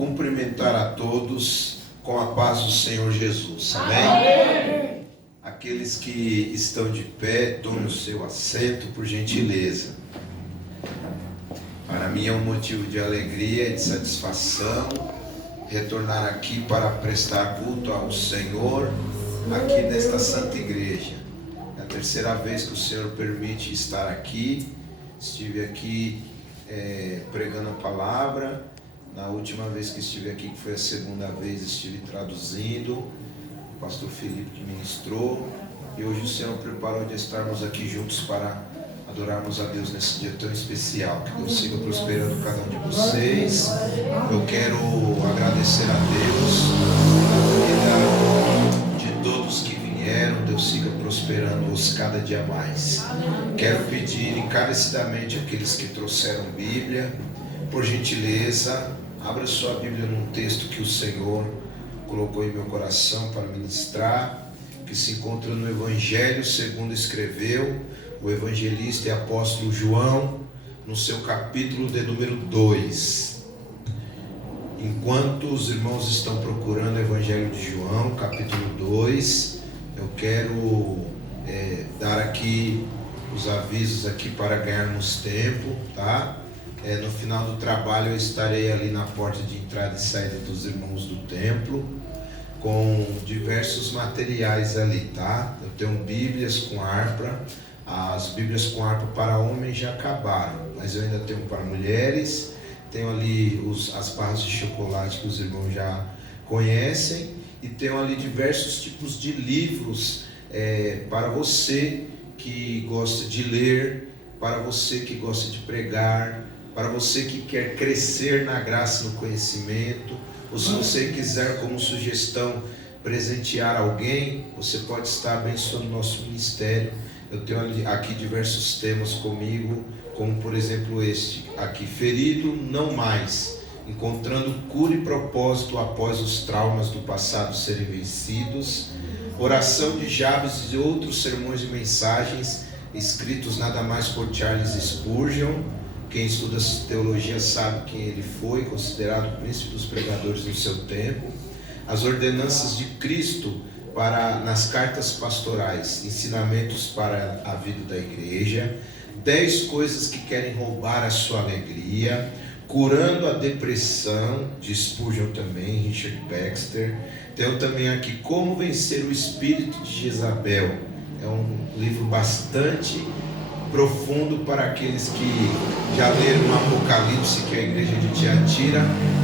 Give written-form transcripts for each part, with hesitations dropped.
cumprimentar a todos com a paz do Senhor Jesus. Amém? Aqueles que estão de pé, tomem o seu assento, por gentileza. Para mim é um motivo de alegria e de satisfação retornar aqui para prestar culto ao Senhor, aqui nesta santa igreja. É a terceira vez que o Senhor permite estar aqui. Estive aqui pregando a palavra. Na última vez que estive aqui, que foi a segunda vez, estive traduzindo. O pastor Felipe que ministrou. E hoje o Senhor preparou de estarmos aqui juntos para adorarmos a Deus nesse dia tão especial. Que Deus siga prosperando cada um de vocês. Eu quero agradecer a Deus pela vida de todos que vieram. Deus siga prosperando-os cada dia mais. Quero pedir encarecidamente àqueles que trouxeram Bíblia, por gentileza, abra sua Bíblia num texto que o Senhor colocou em meu coração para ministrar, que se encontra no Evangelho segundo escreveu o evangelista e apóstolo João, no seu capítulo de número 2. Enquanto os irmãos estão procurando o Evangelho de João, capítulo 2, eu quero dar aqui os avisos aqui para ganharmos tempo, tá? No final do trabalho eu estarei ali na porta de entrada e saída dos irmãos do templo, com diversos materiais ali, tá? Eu tenho Bíblias com harpa. As Bíblias com harpa para homens já acabaram, mas eu ainda tenho para mulheres. Tenho ali as barras de chocolate que os irmãos já conhecem, e tenho ali diversos tipos de livros para você que gosta de ler, para você que gosta de pregar, para você que quer crescer na graça e no conhecimento, ou se você quiser como sugestão presentear alguém, você pode estar abençoando o nosso ministério. Eu tenho aqui diversos temas comigo, como por exemplo este aqui: ferido não mais, encontrando cura e propósito após os traumas do passado serem vencidos, oração de Jabes e outros sermões e mensagens escritos nada mais por Charles Spurgeon. Quem estuda teologia sabe quem ele foi, considerado o príncipe dos pregadores do seu tempo. As ordenanças de Cristo nas cartas pastorais, ensinamentos para a vida da igreja. 10 coisas que querem roubar a sua alegria. Curando a depressão, de Spurgeon também, Richard Baxter. Tenho também aqui Como Vencer o Espírito de Jezabel. É um livro bastante profundo para aqueles que já leram o Apocalipse, que a igreja de Tiatira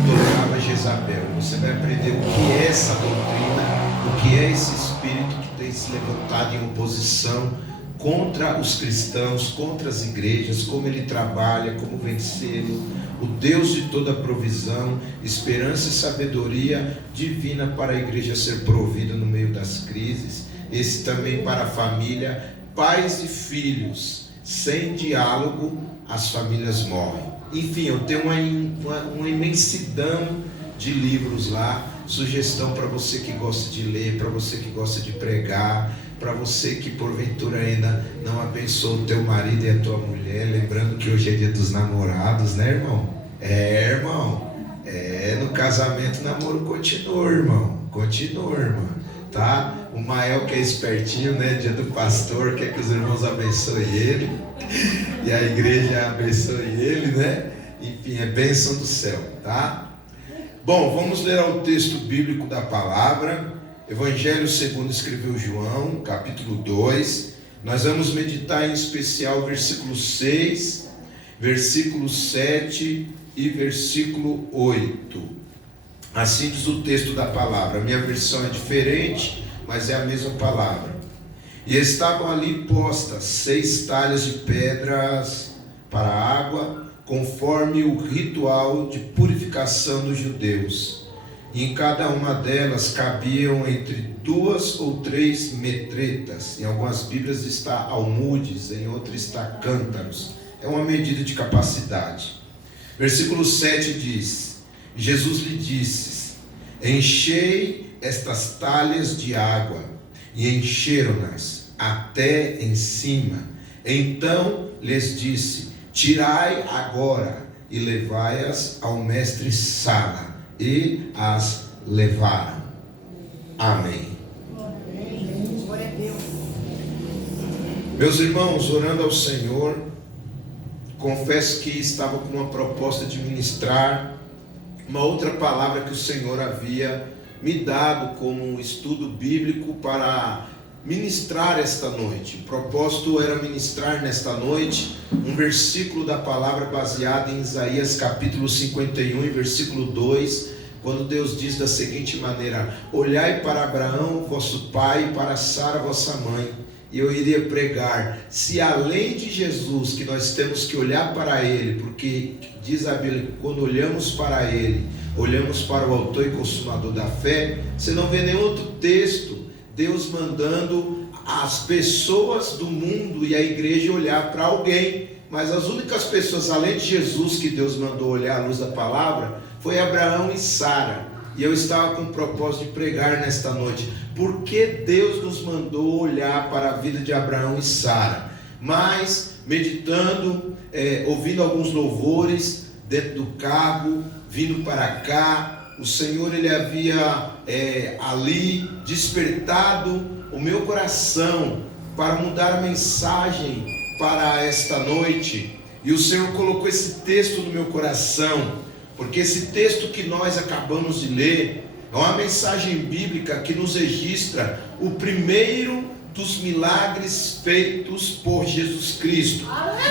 tocava Jezabel. Você vai aprender o que é essa doutrina, o que é esse espírito que tem se levantado em oposição contra os cristãos, contra as igrejas, como ele trabalha, como vencê-lo. O Deus de toda provisão, esperança e sabedoria divina para a igreja ser provida no meio das crises. Esse também para a família, pais e filhos. Sem diálogo, as famílias morrem. Enfim, eu tenho uma imensidão de livros lá. Sugestão para você que gosta de ler, para você que gosta de pregar, para você que porventura ainda não abençoou o teu marido e a tua mulher. Lembrando que hoje é dia dos namorados, né, irmão? Irmão. No casamento o namoro continua, irmão. Continua, irmão. Tá? O Mael, que é espertinho, né? Dia do pastor, quer que os irmãos abençoem ele e a igreja abençoe ele, né? Enfim, é bênção do céu, tá? Bom, vamos ler o texto bíblico da palavra. Evangelho segundo escreveu João, capítulo 2. Nós vamos meditar em especial versículo 6, versículo 7 e versículo 8. Assim diz o texto da palavra. A minha versão é diferente, mas é a mesma palavra. E estavam ali postas 6 talhas de pedras para a água, conforme o ritual de purificação dos judeus. E em cada uma delas cabiam entre 2 ou 3 metretas. Em algumas Bíblias está almudes, em outras está cântaros. É uma medida de capacidade. Versículo 7 diz: Jesus lhe disse: enchei estas talhas de água. E encheram-nas até em cima. Então lhes disse: tirai agora e levai-as ao mestre Sala. e as levaram. Amém. Meus irmãos, orando ao Senhor, confesso que estava com uma proposta de ministrar uma outra palavra que o Senhor havia me dado como estudo bíblico para ministrar esta noite. O propósito era ministrar nesta noite um versículo da palavra baseado em Isaías capítulo 51, versículo 2, quando Deus diz da seguinte maneira: olhai para Abraão, vosso pai, e para Sara, vossa mãe. E eu iria pregar, se além de Jesus, que nós temos que olhar para Ele, porque diz a Bíblia que quando olhamos para Ele, olhamos para o autor e consumador da fé, você não vê nenhum outro texto, Deus mandando as pessoas do mundo e a igreja olhar para alguém. Mas as únicas pessoas, além de Jesus, que Deus mandou olhar à luz da palavra, foi Abraão e Sara. E eu estava com o propósito de pregar nesta noite, porque Deus nos mandou olhar para a vida de Abraão e Sara. Mas, meditando, ouvindo alguns louvores dentro do carro, vindo para cá, o Senhor ele havia ali despertado o meu coração para mudar a mensagem para esta noite. E o Senhor colocou esse texto no meu coração, porque esse texto que nós acabamos de ler é uma mensagem bíblica que nos registra o primeiro dos milagres feitos por Jesus Cristo.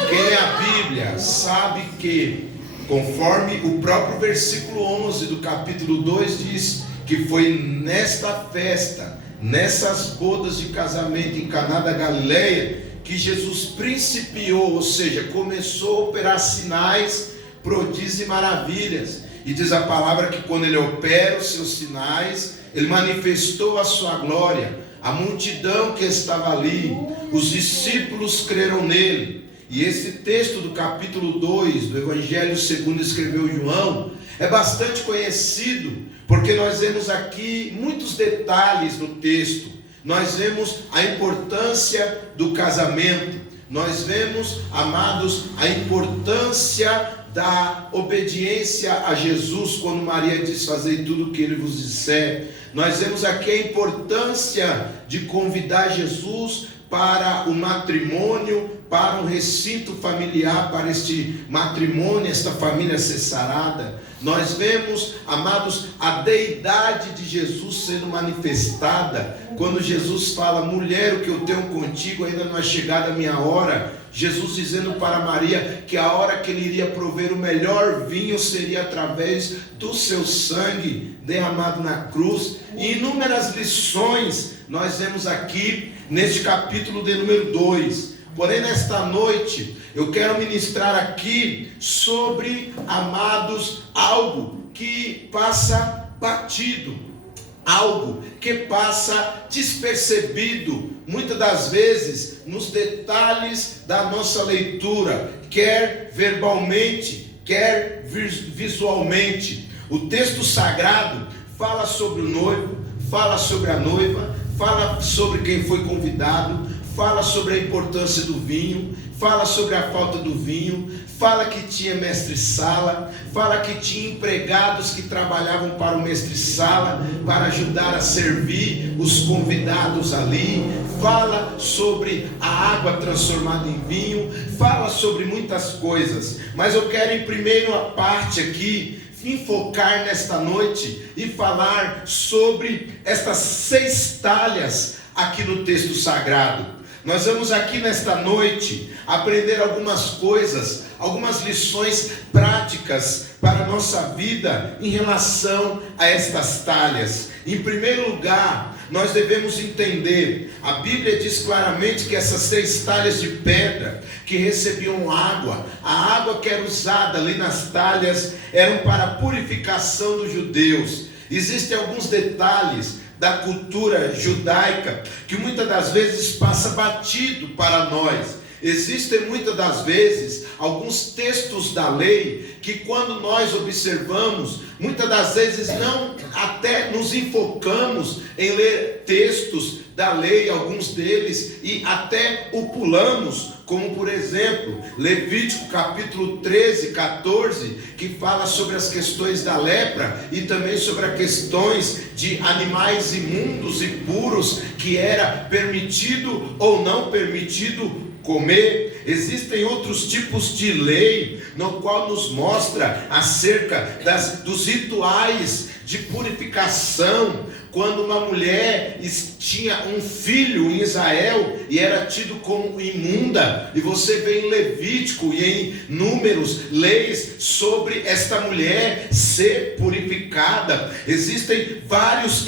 Quem é a Bíblia sabe que, conforme o próprio versículo 11 do capítulo 2 diz, que foi nesta festa, nessas bodas de casamento em Caná da Galileia, que Jesus principiou, ou seja, começou a operar sinais, prodígios e maravilhas. E diz a palavra que quando ele opera os seus sinais, ele manifestou a sua glória. A multidão que estava ali, os discípulos creram nele. E esse texto do capítulo 2 do Evangelho segundo escreveu João é bastante conhecido, porque nós vemos aqui muitos detalhes no texto. Nós vemos a importância do casamento. Nós vemos, amados, a importância da obediência a Jesus, quando Maria diz: fazei tudo o que ele vos disser. Nós vemos aqui a importância de convidar Jesus para o matrimônio, para um recinto familiar, para este matrimônio, esta família ser sarada. Nós vemos, amados, a deidade de Jesus sendo manifestada, quando Jesus fala: mulher, o que eu tenho contigo ainda não é chegada a minha hora. Jesus dizendo para Maria que a hora que ele iria prover o melhor vinho seria através do seu sangue derramado na cruz. E inúmeras lições nós vemos aqui neste capítulo de número 2. Porém, nesta noite eu quero ministrar aqui sobre, amados, algo que passa batido, algo que passa despercebido, muitas das vezes nos detalhes da nossa leitura, quer verbalmente, quer visualmente. O texto sagrado fala sobre o noivo, fala sobre a noiva, fala sobre quem foi convidado, fala sobre a importância do vinho, fala sobre a falta do vinho, fala que tinha mestre-sala, fala que tinha empregados que trabalhavam para o mestre-sala, para ajudar a servir os convidados ali, fala sobre a água transformada em vinho, fala sobre muitas coisas. Mas eu quero, em primeira parte aqui, enfocar nesta noite e falar sobre estas 6 talhas aqui no texto sagrado. Nós vamos aqui nesta noite aprender algumas coisas, algumas lições práticas para a nossa vida em relação a estas talhas. Em primeiro lugar, nós devemos entender, a Bíblia diz claramente que essas 6 talhas de pedra que recebiam água, a água que era usada ali nas talhas eram para a purificação dos judeus. Existem alguns detalhes da cultura judaica que muitas das vezes passa batido para nós. Existem muitas das vezes alguns textos da lei que, quando nós observamos, muitas das vezes não até nos enfocamos em ler textos da lei, alguns deles, e até o pulamos, como por exemplo, Levítico capítulo 13, 14, que fala sobre as questões da lepra e também sobre as questões de animais imundos e puros, que era permitido ou não permitido comer. Existem outros tipos de lei, no qual nos mostra acerca dos rituais de purificação. Quando uma mulher tinha um filho em Israel e era tido como imunda, e você vê em Levítico e em Números leis sobre esta mulher ser purificada. Existem vários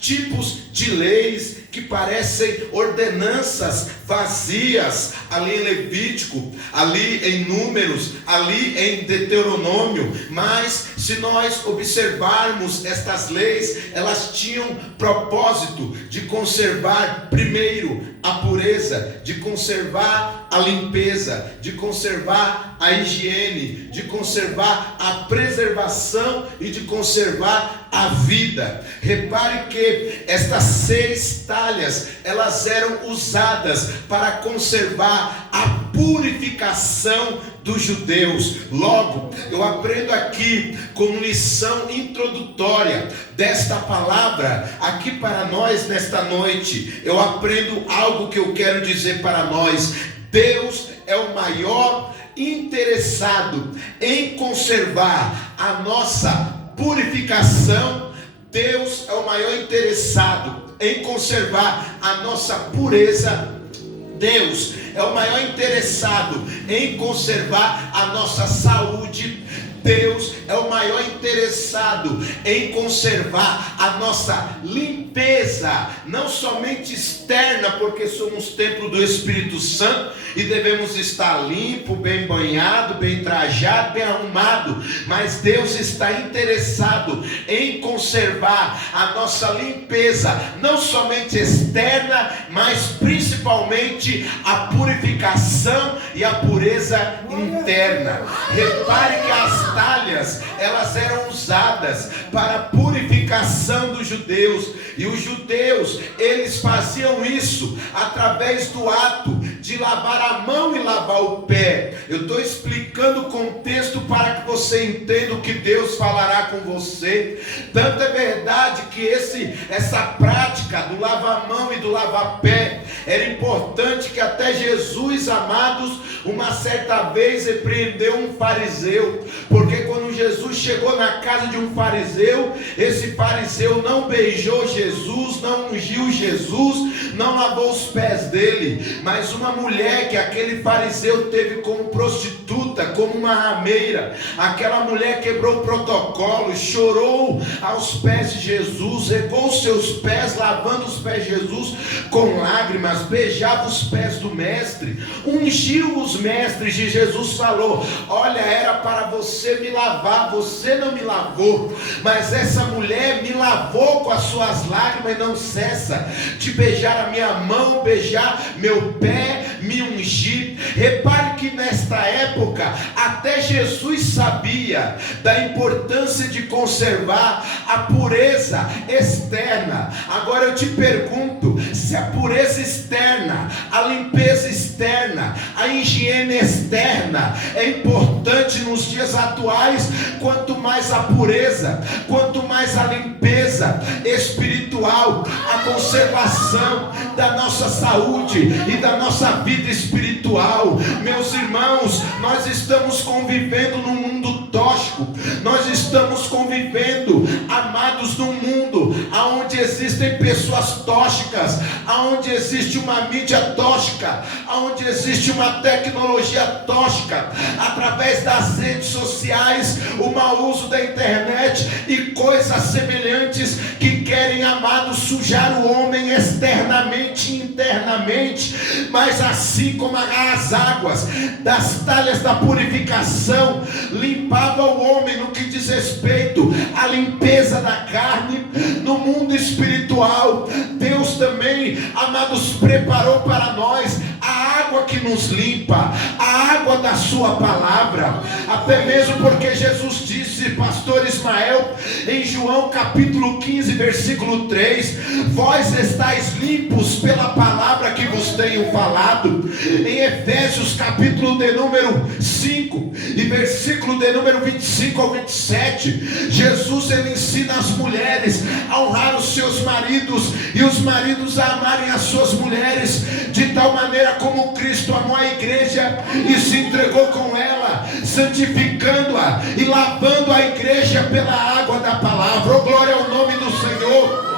tipos de leis que parecem ordenanças vazias, ali em Levítico, ali em Números, ali em Deuteronômio. Mas se nós observarmos estas leis, elas tinham propósito de conservar primeiro a pureza, de conservar a limpeza, de conservar a higiene, de conservar a preservação e de conservar a vida. Repare que estas 6 talhas, elas eram usadas para conservar a purificação dos judeus. Logo, eu aprendo aqui como lição introdutória desta palavra aqui para nós nesta noite. Eu aprendo algo que eu quero dizer para nós. Deus é o maior interessado em conservar a nossa purificação. Deus é o maior interessado em conservar a nossa pureza. Deus é o maior interessado em conservar a nossa saúde. Deus é o maior interessado em conservar a nossa limpeza, não somente externa, porque somos templo do Espírito Santo e devemos estar limpo, bem banhado, bem trajado, bem arrumado, mas Deus está interessado em conservar a nossa limpeza, não somente externa, mas principalmente a purificação e a pureza interna. Repare que as talhas, elas eram usadas para a purificação dos judeus, e os judeus, eles faziam isso através do ato de lavar a mão e lavar o pé. Eu estou explicando o contexto para que você entenda o que Deus falará com você. Tanto é verdade que essa prática do lavar a mão e do lavar pé era importante, que até Jesus, amados, uma certa vez repreendeu um fariseu, porque quando Jesus chegou na casa de um fariseu, esse fariseu não beijou Jesus, não ungiu Jesus, não lavou os pés dele, mas uma mulher que aquele fariseu teve como prostituta, como uma rameira, aquela mulher quebrou o protocolo, chorou aos pés de Jesus, regou os seus pés, lavando os pés de Jesus com lágrimas, beijava os pés do mestre, ungiu os mestres de Jesus, falou: olha, era para você me lavar, você não me lavou, mas essa mulher me lavou com as suas lágrimas e não cessa de beijar a minha mão, beijar meu pé, me ungir. Repare que nesta época até Jesus sabia da importância de conservar a pureza externa. Agora eu te pergunto, se a pureza externa, a limpeza externa, a higiene externa é importante nos dias atuais, quanto mais a pureza, quanto mais a limpeza espiritual, a conservação da nossa saúde e da nossa vida espiritual. Meus irmãos, nós estamos convivendo num mundo tóxico, nós estamos convivendo, amados, num mundo onde existem pessoas tóxicas, onde existe uma mídia tóxica, onde existe uma tecnologia tóxica, através das redes sociais, o mau uso da internet e coisas semelhantes que querem, amados, sujar o homem externamente e internamente. Mas assim como as águas das talhas da purificação limpava o homem no que diz respeito à limpeza da carne, no mundo espiritual, Deus também, amados, preparou para nós a água água que nos limpa, a água da sua palavra. Até mesmo porque Jesus disse, pastor Ismael, em João capítulo 15, versículo 3, vós estáis limpos pela palavra que vos tenho falado. Em Efésios capítulo de número 5 e versículo de número 25 ao 27, Jesus ele ensina as mulheres a honrar os seus maridos e os maridos a amarem as suas mulheres de tal maneira como Cristo amou a igreja e se entregou com ela, santificando-a e lavando a igreja pela água da palavra. Oh, glória ao nome do Senhor.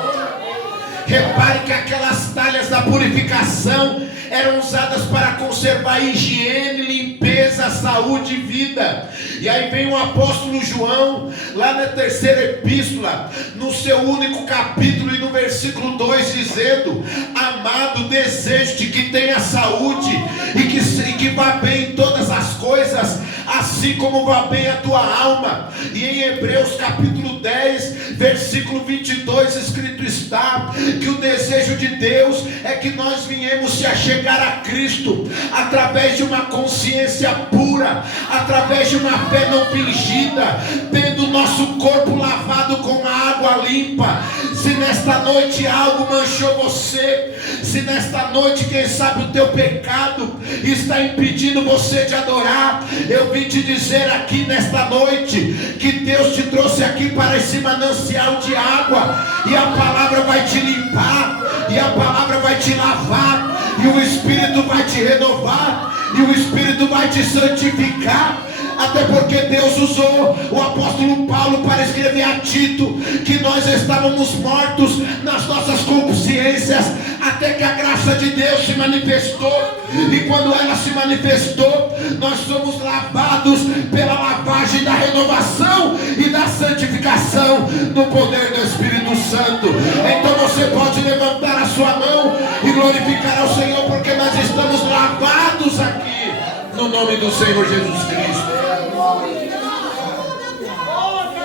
Repare que aquelas talhas da purificação eram usadas para conservar higiene, limpeza, saúde e vida. E aí vem o apóstolo João, lá na terceira epístola, no seu único capítulo e no versículo 2, dizendo: amado, desejo de que tenha saúde e que vá bem em todas as coisas, assim como vá bem a tua alma. E em Hebreus capítulo 10, versículo 22, escrito está que o desejo de Deus é que nós venhamos se achegar a Cristo através de uma consciência pura, através de uma fé não fingida, tendo o nosso corpo lavado com a água limpa. Se nesta noite algo manchou você, se nesta noite, quem sabe, o teu pecado está impedindo você de adorar, eu vim te dizer aqui nesta noite que Deus te trouxe aqui para esse manancial de água, e a palavra vai te limpar, e a palavra vai te lavar, e o Espírito vai te renovar, e o Espírito vai te santificar. Até porque Deus usou o apóstolo Paulo para escrever a Tito que nós estávamos mortos nas nossas consciências, até que a graça de Deus se manifestou. E quando ela se manifestou, nós somos lavados pela lavagem da renovação e da santificação no poder do Espírito Santo. Então você pode levantar a sua mão e glorificar ao Senhor, porque nós estamos lavados aqui no nome do Senhor Jesus Cristo.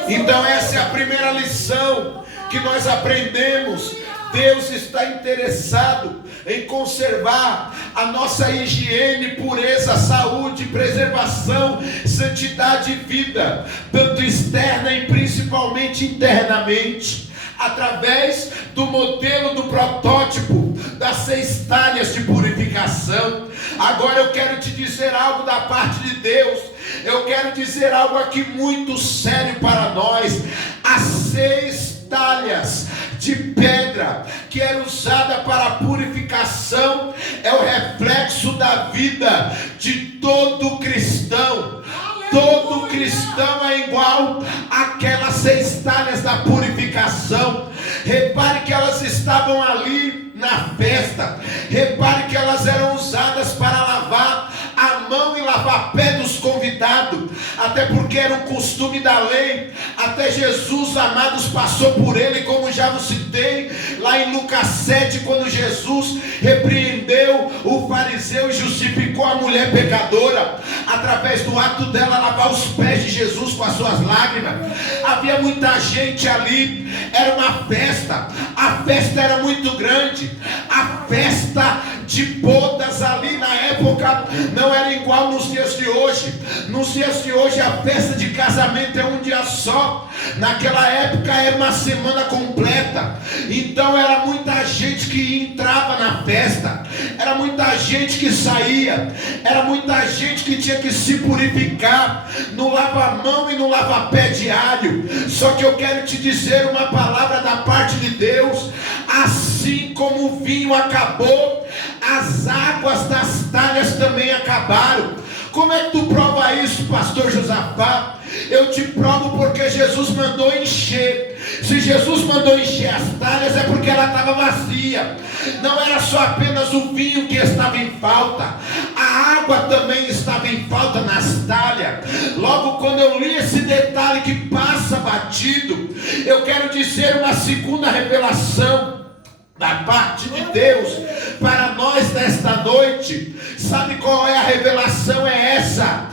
Então essa é a primeira lição que nós aprendemos. Deus está interessado em conservar a nossa higiene, pureza, saúde, preservação, santidade e vida, tanto externa e principalmente internamente, através do modelo, do protótipo das 6 talhas de purificação. Agora eu quero te dizer algo da parte de Deus. Eu quero dizer algo aqui muito sério para nós. As 6 talhas de pedra que era usada para a purificação é o reflexo da vida de todo cristão. Todo cristão é igual àquelas 6 talhas da purificação. Repare que elas estavam ali na festa. Repare que elas eram usadas para lavar a mão e lavar pé dos convidados, até porque era um costume da lei. Até Jesus, amados, passou por ele, como já vos citei lá em Lucas 7, quando Jesus repreendeu o fariseu e justificou a mulher pecadora, através do ato dela lavar os pés de Jesus com as suas lágrimas. Havia muita gente ali, era uma festa, a festa era muito grande, a festa de bodas ali na época não era igual nos dias de hoje. Nos dias de hoje a festa de casamento é um dia só. Naquela época era uma semana completa. Então era muita gente que entrava na festa, era muita gente que saía, era muita gente que tinha que se purificar no lava-mão e no lava-pé diário. Só que eu quero te dizer uma palavra da parte de Deus. Assim como o vinho acabou, as águas das talhas também acabaram. Como é que tu prova isso, pastor Josafá? Eu te provo porque Jesus mandou encher. Se Jesus mandou encher as talhas, é porque ela estava vazia. Não era só apenas o vinho que estava em falta, a água também estava em falta nas talhas. Logo, quando eu li esse detalhe que passa batido, eu quero dizer uma segunda revelação da parte de Deus para nós nesta noite. Sabe qual é a revelação? É essa: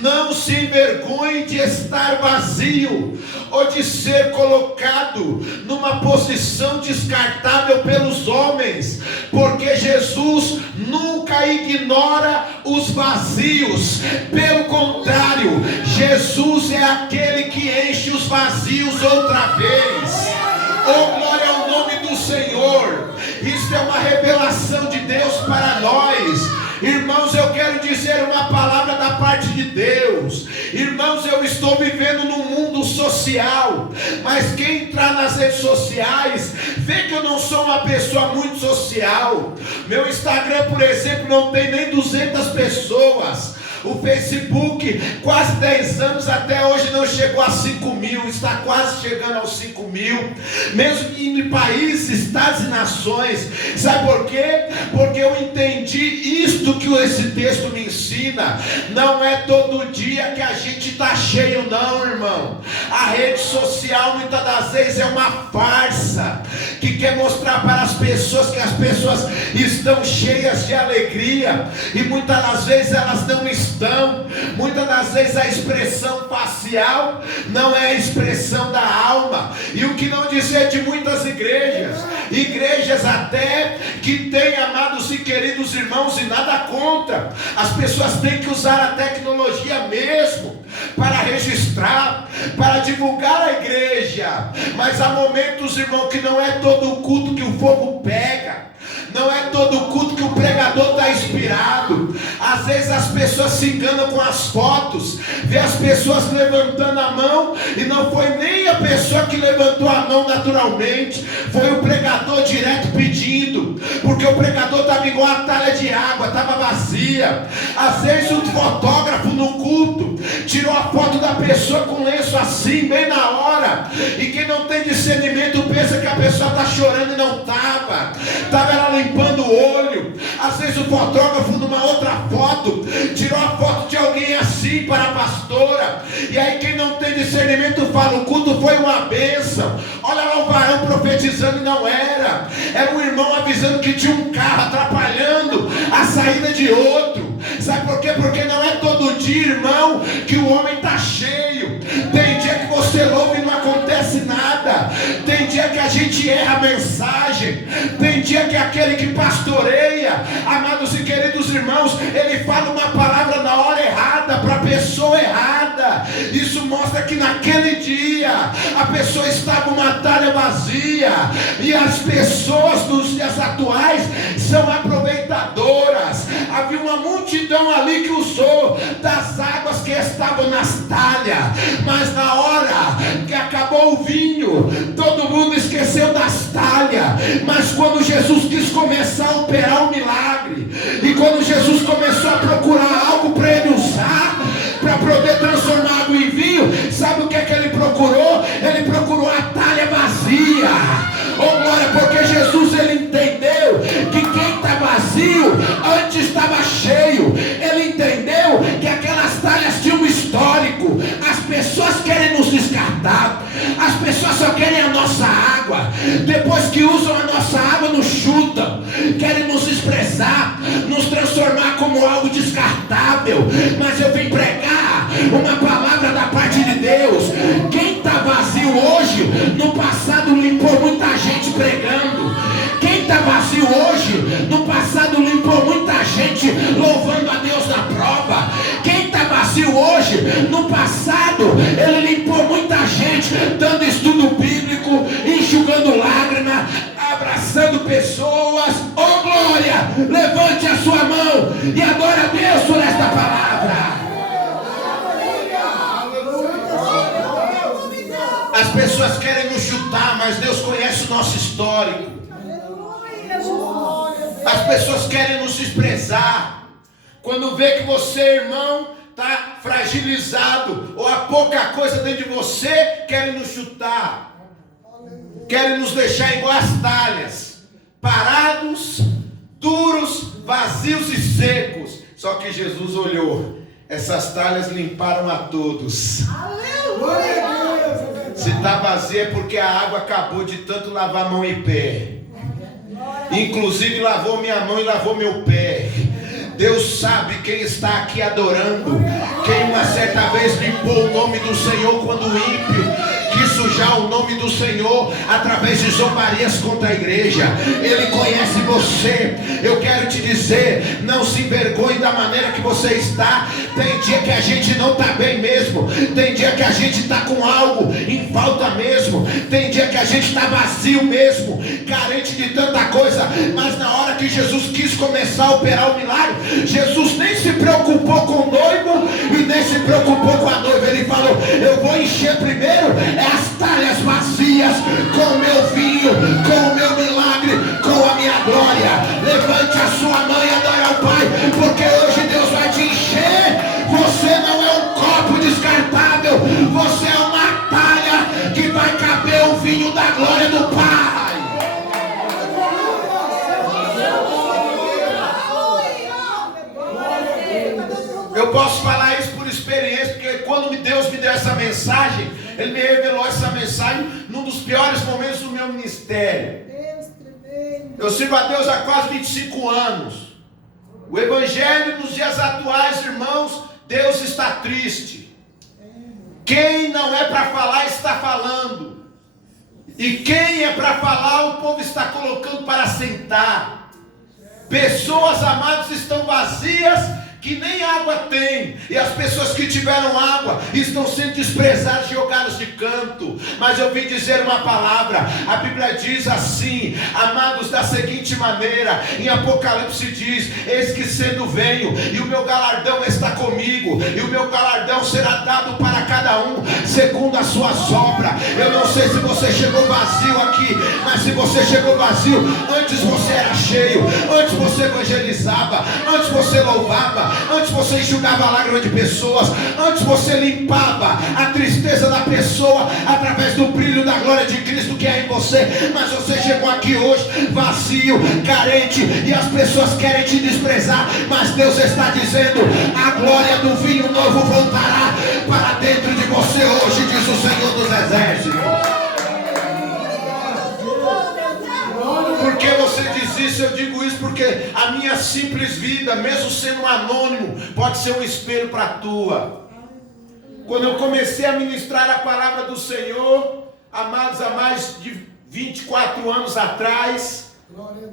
não se envergonhe de estar vazio ou de ser colocado numa posição descartável pelos homens, porque Jesus nunca nunca ignora os vazios. Pelo contrário, Jesus é aquele que enche os vazios outra vez. Oh, glória ao nome do Senhor. Isso é uma revelação de Deus para nós. Irmãos, eu quero dizer uma palavra da parte de Deus. Irmãos, eu estou vivendo num mundo social, mas quem entrar nas redes sociais vê que eu não sou uma pessoa muito social. Meu Instagram, por exemplo, não tem nem 200 pessoas. O Facebook, quase 10 anos, até hoje não chegou a 5 mil, está quase chegando aos 5 mil, mesmo em países, estados e nações. Sabe por quê? Porque eu entendi isto que esse texto me ensina. Não é todo dia que a gente está cheio, não, irmão. A rede social muitas das vezes é uma farsa, que quer mostrar para as pessoas que as pessoas estão cheias de alegria, e muitas das vezes elas não estão. Muitas das vezes a expressão facial não é a expressão da alma. E o que não dizer de muitas igrejas até que têm, amados e queridos irmãos, e nada contra, as pessoas têm que usar a tecnologia mesmo para registrar, para divulgar a igreja. Mas há momentos, irmão, que não é todo culto que o fogo pega. Não é todo culto que o pregador está inspirado. Às vezes as pessoas se enganam com as fotos. Vê as pessoas levantando a mão, e não foi nem a pessoa que levantou a mão naturalmente, foi o pregador direto pedindo, porque o pregador estava igual a talha de água, estava vazia. Às vezes o fotógrafo no culto tirou a foto da pessoa com lenço assim, bem na hora, e quem não tem discernimento pensa que a pessoa está chorando e não estava ela limpando o olho. Às vezes o fotógrafo numa outra foto tirou a foto de alguém assim para a pastora, e aí quem não tem discernimento fala: o culto foi uma bênção, olha lá o varão profetizando, e não era um irmão avisando que tinha um carro atrapalhando a saída de outro. Sabe por quê? Porque não é todo dia, irmão, que o homem está cheio. Tem dia que você louva e não acontece nada. Tem dia que a gente erra a mensagem. Tem dia que aquele que pastoreia, amados e queridos irmãos, ele fala uma palavra na hora errada, para a pessoa errada. Isso mostra que naquele dia a pessoa estava com uma talha vazia. E as pessoas nos dias atuais são aproveitadoras. Havia uma multidão ali que usou das águas que estavam nas talhas, mas na hora que acabou o vinho, todo mundo esqueceu das talhas. Mas quando Jesus quis começar a operar o milagre, e quando Jesus começou a procurar algo para ele usar, para poder transformar água em vinho, sabe o que é que ele procurou? Ele procurou a talha vazia. Oh glória, porque Jesus, ele entendeu que quem está vazio antes estava cheio. Ele entendeu que aquelas talhas tinham um histórico. As pessoas querem nos descartar, as pessoas só querem a nossa água. Depois que usam a nossa água, nos chutam, querem nos expressar, nos transformar como algo descartável. Mas eu vim pregar uma palavra da parte de Deus. Quem está vazio hoje, no passado limpou muita gente pregando. Quem está vazio hoje, no passado limpou muita gente louvando a Deus na prova. Quem está vazio hoje, no passado ele limpou muita gente dando estudo bíblico, enxugando lágrimas, abraçando pessoas. Oh glória, levante a sua mão e adore a Deus por esta palavra. As pessoas querem nos chutar, mas Deus conhece o nosso histórico. As pessoas querem nos desprezar. Quando vê que você, irmão, está fragilizado, ou há pouca coisa dentro de você, querem nos chutar, querem nos deixar igual as talhas, parados, duros, vazios e secos. Só que Jesus olhou, essas talhas limparam a todos. Aleluia! Se está vazia é porque a água acabou de tanto lavar mão e pé. Inclusive lavou minha mão e lavou meu pé. Deus sabe quem está aqui adorando, quem uma certa vez limpou o nome do Senhor quando o ímpio quis sujar sujar o nome do Senhor através de zombarias contra a igreja. Ele conhece você. Eu quero te dizer, não se envergonhe da maneira que você está. Tem dia que a gente não está bem mesmo. Tem dia que a gente está com algo em falta mesmo. Tem dia que a gente está vazio mesmo, carente de tanta coisa. Mas na hora que Jesus quis começar a operar o milagre, Jesus nem se preocupou com o noivo e nem se preocupou com a noiva. Ele falou: eu vou encher primeiro as talhas vazias com o meu vinho, com o meu milagre, com a minha glória. Levante a sua mão e adore ao Pai, porque hoje Deus vai te encher. Você não é um copo descartável, você é uma talha que vai caber o vinho da glória do Pai. Eu posso falar isso por experiência, porque quando Deus me deu essa mensagem, Ele me revelou essa mensagem num dos piores momentos do meu ministério. Eu sirvo a Deus há quase 25 anos. O Evangelho nos dias atuais, irmãos, Deus está triste. Quem não é para falar está falando. E quem é para falar, o povo está colocando para sentar. Pessoas, amados, estão vazias, que nem água tem, e as pessoas que tiveram água estão sendo desprezadas, jogadas de canto. Mas eu vim dizer uma palavra. A Bíblia diz assim, amados, da seguinte maneira, em Apocalipse diz: eis que cedo venho, e o meu galardão está comigo, e o meu galardão será dado para cada um segundo as suas obras. Eu não sei se você chegou vazio aqui, mas se você chegou vazio, antes você era cheio, antes você evangelizava, antes você louvava, antes você enxugava a lágrima de pessoas, antes você limpava a tristeza da pessoa através do brilho da glória de Cristo que é em você. Mas você chegou aqui hoje vazio, carente, e as pessoas querem te desprezar. Mas Deus está dizendo: a glória do vinho novo voltará para dentro de você hoje, diz o Senhor dos Exércitos. Por que você diz isso? Eu digo isso porque a minha simples vida, mesmo sendo um anônimo, pode ser um espelho para a tua. Quando eu comecei a ministrar a palavra do Senhor, amados, há mais de 24 anos atrás,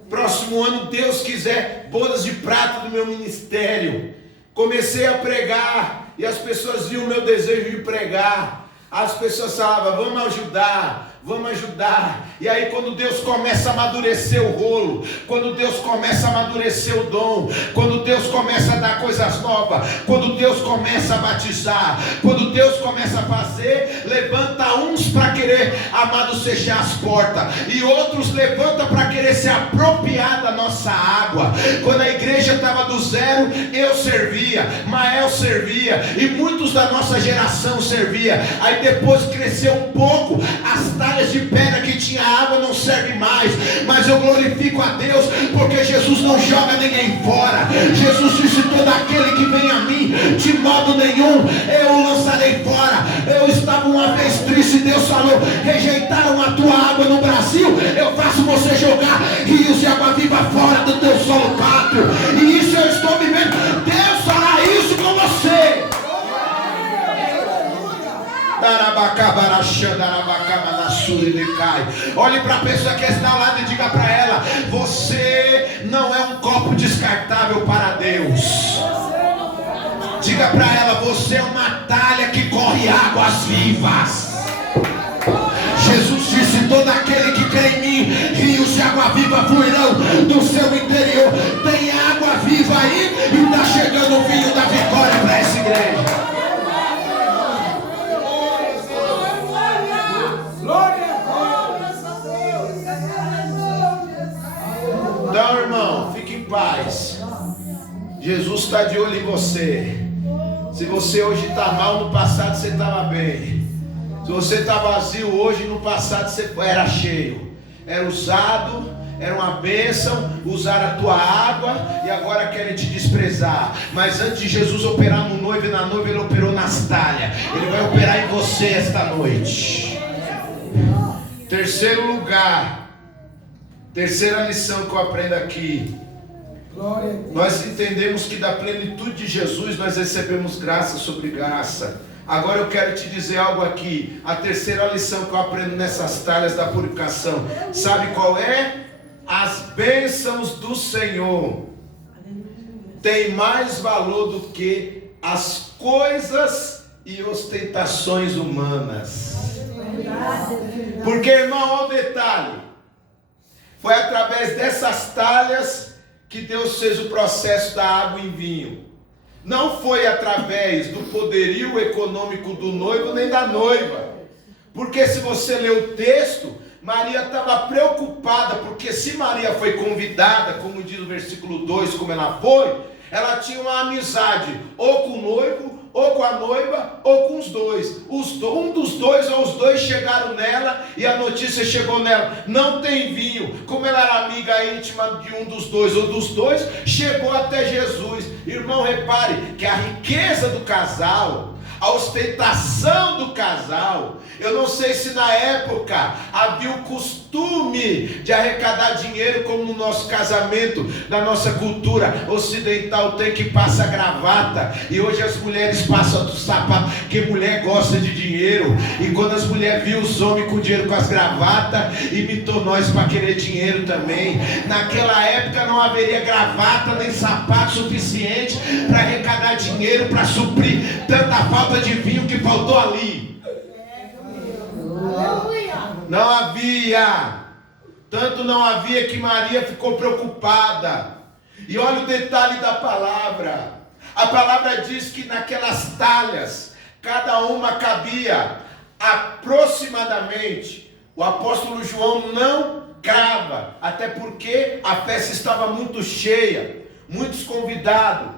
próximo ano, Deus quiser, bodas de prata do meu ministério, comecei a pregar, e as pessoas viam o meu desejo de pregar. As pessoas falavam: vamos ajudar, vamos ajudar. E aí quando Deus começa a amadurecer o rolo, quando Deus começa a amadurecer o dom, quando Deus começa a dar coisas novas, quando Deus começa a batizar, quando Deus começa a fazer, levanta uns para querer, amados, fechar as portas, e outros levanta para querer se apropriar da nossa água. Quando a igreja estava do zero, eu servia, Mael servia, e muitos da nossa geração servia. Aí depois cresceu um pouco, as talhas de pedra que tinha água não serve mais. Mas eu glorifico a Deus, porque Jesus não joga ninguém fora. Jesus disse: todo aquele que vem a mim, de modo nenhum eu o lançarei fora. Eu estava uma vez triste, Deus falou: rejeitaram a tua água no Brasil, eu faço você jogar rios de água viva fora do teu solo pátrio. E isso eu estou vivendo. Deus fará isso com você. Olhe para a pessoa que está ao lado e diga para ela: você não é um copo descartável para Deus. Diga para ela: você é uma talha que corre águas vivas. Jesus disse: todo aquele que crê em mim, rios de água viva fluirão do seu interior. Tem água viva aí, e está chegando o vinho da vitória para essa igreja. Então, irmão, fique em paz. Jesus está de olho em você. Se você hoje está mal, no passado você estava bem. Se você está vazio hoje, no passado você era cheio. Era usado, era uma bênção, usaram a tua água e agora querem te desprezar. Mas antes de Jesus operar no noivo e na noiva, Ele operou nas talhas. Ele vai operar em você esta noite. Terceiro lugar, terceira lição que eu aprendo aqui. Nós entendemos que da plenitude de Jesus nós recebemos graça sobre graça. Agora eu quero te dizer algo aqui. A terceira lição que eu aprendo nessas talhas da purificação, sabe qual é? As bênçãos do Senhor têm mais valor do que as coisas e ostentações humanas. Porque, irmão, olha o detalhe. Foi através dessas talhas que Deus fez o processo da água em vinho. Não foi através do poderio econômico do noivo nem da noiva. Porque se você ler o texto, Maria estava preocupada, porque se Maria foi convidada, como diz o versículo 2, como ela foi, ela tinha uma amizade ou com o noivo, ou com a noiva, ou com os dois. Um dos dois ou os dois chegaram nela e a notícia chegou nela: não tem vinho. Como ela era amiga íntima de um dos dois ou dos dois, chegou até Jesus. Irmão, repare que a riqueza do casal, a ostentação do casal, eu não sei se na época havia o costume de arrecadar dinheiro como no nosso casamento, na nossa cultura ocidental tem que passar gravata, e hoje as mulheres passam do sapato, porque mulher gosta de dinheiro, e quando as mulheres viam os homens com dinheiro com as gravatas, imitou nós para querer dinheiro também. Naquela época não haveria gravata nem sapato suficiente para arrecadar dinheiro, para suprir tanta falta de vinho que faltou ali. Não havia. Tanto não havia que Maria ficou preocupada. E olha o detalhe da palavra. A palavra diz que naquelas talhas, cada uma cabia aproximadamente. O apóstolo João não grava, até porque a festa estava muito cheia, muitos convidados.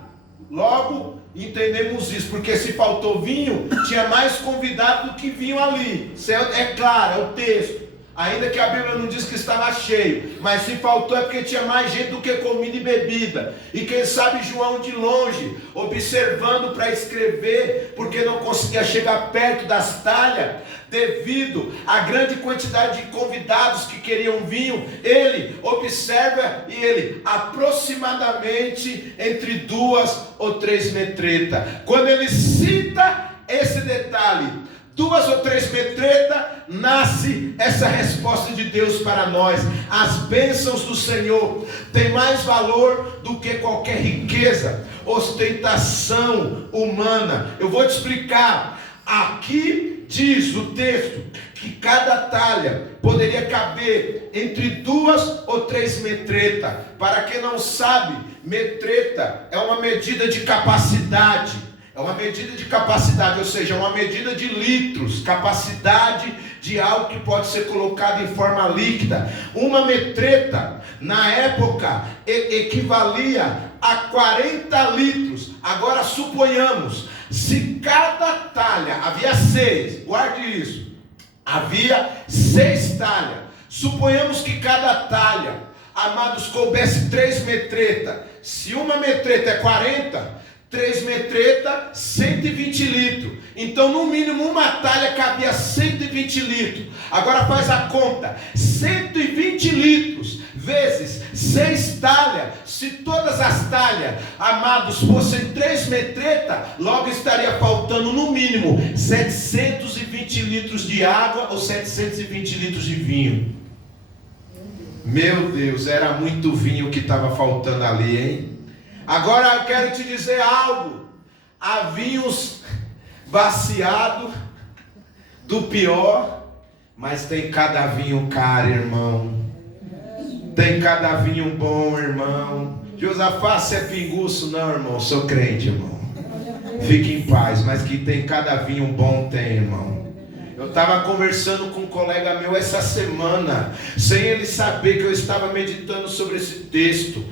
Logo, entendemos isso, porque se faltou vinho, tinha mais convidado do que vinho ali. Isso é claro, é o texto. Ainda que a Bíblia não diz que estava cheio, mas se faltou é porque tinha mais gente do que comida e bebida. E quem sabe João de longe, observando para escrever, porque não conseguia chegar perto das talhas, devido à grande quantidade de convidados que queriam vinho, ele observa e ele aproximadamente entre 2 ou 3 metretas. Quando ele cita esse detalhe, 2 ou 3 metretas, nasce essa resposta de Deus para nós. As bênçãos do Senhor têm mais valor do que qualquer riqueza, ostentação humana. Eu vou te explicar. Aqui diz o texto que cada talha poderia caber entre 2 ou 3 metretas. Para quem não sabe, metreta é uma medida de capacidade. É uma medida de capacidade, ou seja, uma medida de litros, capacidade de algo que pode ser colocado em forma líquida. Uma metreta, na época, equivalia a 40 litros. Agora suponhamos, se cada talha, havia 6, guarde isso, havia 6 talhas. Suponhamos que cada talha, amados, coubesse 3 metretas. Se uma metreta é 40, 3 metretas, 120 litros. Então, no mínimo, uma talha cabia 120 litros. Agora faz a conta: 120 litros vezes 6 talhas. Se todas as talhas, amados, fossem 3 metretas, logo estaria faltando no mínimo 720 litros de água ou 720 litros de vinho. Meu Deus, era muito vinho que estava faltando ali, hein? Agora eu quero te dizer algo. Há vinhos baciados do pior, mas tem cada vinho caro, irmão. Tem cada vinho bom, irmão. Josafá, você é pinguço? Não, irmão, sou crente, irmão. Fique em paz, mas que tem cada vinho bom, tem, irmão. Eu estava conversando com um colega meu essa semana, sem ele saber que eu estava meditando sobre esse texto.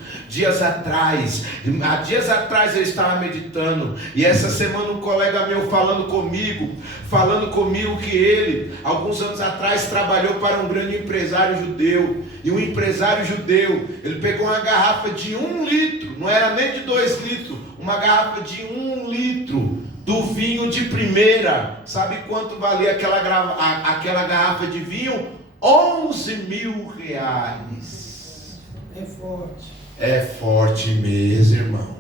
Há dias atrás eu estava meditando, e essa semana um colega meu falando comigo que ele, alguns anos atrás, trabalhou para um grande empresário judeu. E um empresário judeu, ele pegou uma garrafa de 1 litro, não era nem de 2 litros, uma garrafa de 1 litro do vinho de primeira. Sabe quanto valia aquela garrafa de vinho? 11 mil reais. É forte. É forte mesmo, irmão.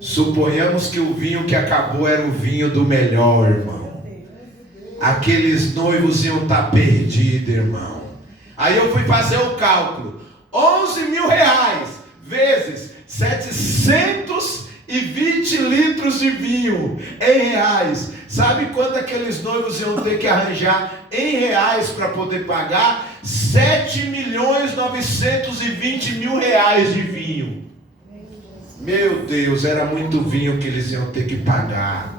Suponhamos que o vinho que acabou era o vinho do melhor, irmão. Aqueles noivos iam estar perdidos, irmão. Aí eu fui fazer o cálculo. 11 mil reais vezes 720 litros de vinho em reais. Sabe quanto aqueles noivos iam ter que arranjar em reais para poder pagar? 7.920.000 reais de vinho. Meu Deus, era muito vinho que eles iam ter que pagar.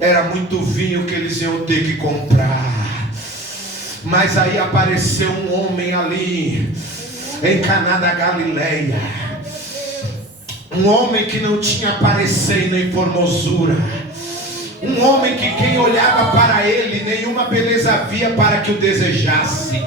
Era muito vinho que eles iam ter que comprar. Mas aí apareceu um homem ali em Caná da Galileia, um homem que não tinha parecer nem formosura, um homem que quem olhava para ele, nenhuma beleza havia para que o desejasse.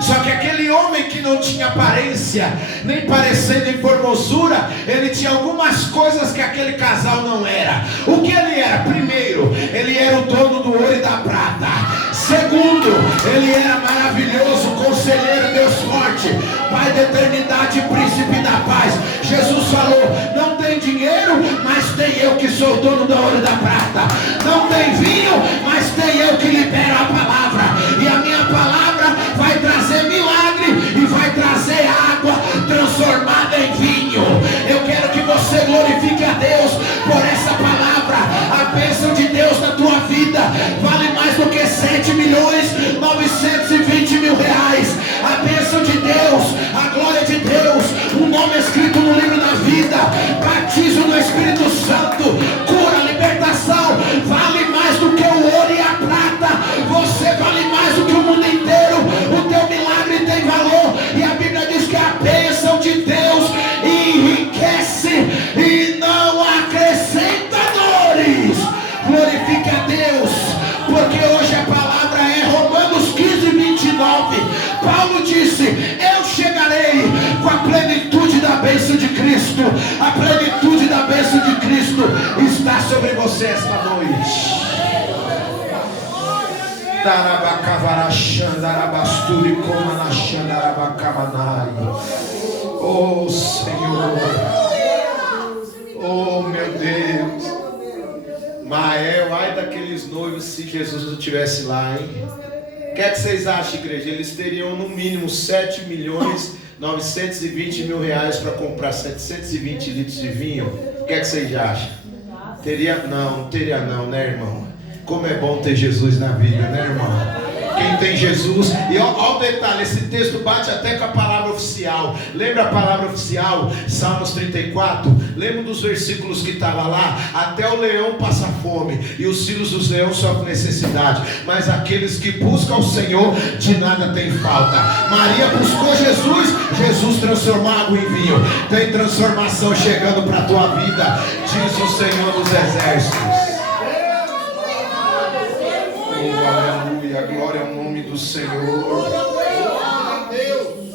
Só que aquele homem que não tinha aparência, nem parecer, nem formosura, ele tinha algumas coisas que aquele casal não era. O que ele era? Primeiro, ele era o dono do ouro e da prata. Segundo, ele era maravilhoso, conselheiro, Deus forte, Pai da eternidade, príncipe da paz. Jesus falou: não tem dinheiro, mas tem eu que sou o dono do ouro e da prata. Não tem vinho, mas tem eu que libero a palavra. E a minha palavra vai trazer milagre e vai trazer água transformada em vinho. Eu quero que você glorifique a Deus por essa palavra. A bênção de Deus na tua vida vale mais do que 7.920.000 reais. A bênção de Deus, a glória de Deus, um nome escrito no livro da vida, batismo no Espírito Santo, cura, libertação, vale mais do que o ouro e a prata. Você vale mais do que o mundo inteiro. O teu milagre tem valor, e a Bíblia diz que a bênção de Deus enriquece e não acrescenta dores. Glorifique a Deus, porque hoje a palavra é Romanos 15:29. Paulo disse: eu chegarei com a plenitude da bênção de Cristo. A plenitude da bênção de Cristo está sobre você esta noite. Oh Senhor, oh meu Deus. Mael, ai daqueles noivos se Jesus não estivesse lá, hein? O que é que vocês acham, igreja? Eles teriam no mínimo 7.920.000 reais para comprar 720 litros de vinho. O que é que vocês acham? Teria? Não teria não, né, irmão? Como é bom ter Jesus na vida, né, irmão? Quem tem Jesus, e olha o detalhe, esse texto bate até com a palavra oficial. Lembra a palavra oficial? Salmos 34. Lembra dos versículos que estava lá? Até o leão passa fome, e os filhos dos leões sofrem necessidade, mas aqueles que buscam o Senhor, de nada tem falta. Maria buscou Jesus, Jesus transformou água em vinho. Tem transformação chegando para a tua vida, diz o Senhor dos Exércitos. Aleluia, glória ao nome do Senhor.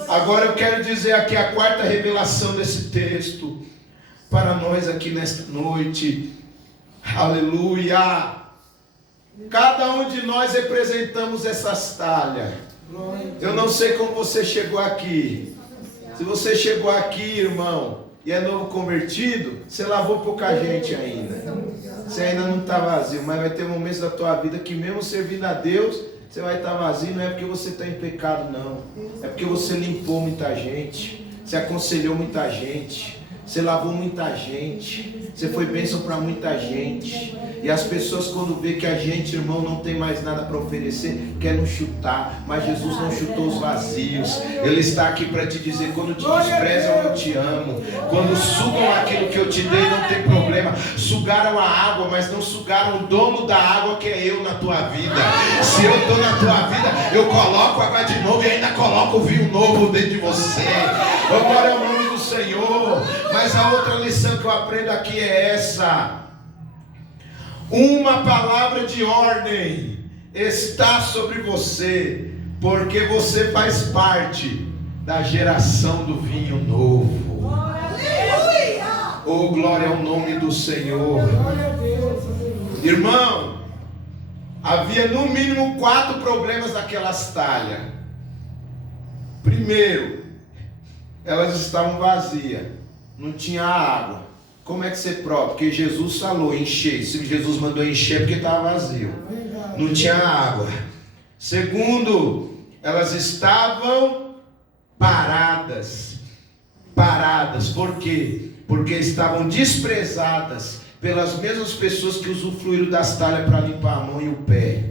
Agora eu quero dizer aqui a quarta revelação desse texto para nós aqui nesta noite. Aleluia. Cada um de nós representamos essas talhas. Eu não sei como você chegou aqui. Se você chegou aqui, irmão, e é novo convertido, você lavou pouca gente ainda. Você ainda não está vazio, mas vai ter momentos da tua vida que mesmo servindo a Deus, você vai estar vazio. Não é porque você está em pecado, não. É porque você limpou muita gente, você aconselhou muita gente, você lavou muita gente, você foi bênção para muita gente. E as pessoas, quando vê que a gente, irmão, não tem mais nada para oferecer, quer nos chutar. Mas Jesus não chutou os vazios. Ele está aqui para te dizer: quando te desprezam, eu te amo. Quando sugam aquilo que eu te dei, não tem problema. Sugaram a água, mas não sugaram o dono da água, que é eu, na tua vida. Se eu estou na tua vida, eu coloco água de novo e ainda coloco vinho novo dentro de você. Glória ao nome do Senhor. Mas a outra lição que eu aprendo aqui é essa: uma palavra de ordem está sobre você, porque você faz parte da geração do vinho novo. Oh, glória ao nome do Senhor. Irmão, havia no mínimo 4 problemas naquelas talhas. Primeiro, elas estavam vazias, não tinha água. Como é que você prova? Porque Jesus falou encher. Se Jesus mandou encher é porque estava vazio. Não tinha água. Segundo, elas estavam paradas. Paradas. Por quê? Porque estavam desprezadas pelas mesmas pessoas que usufruíram das talhas para limpar a mão e o pé.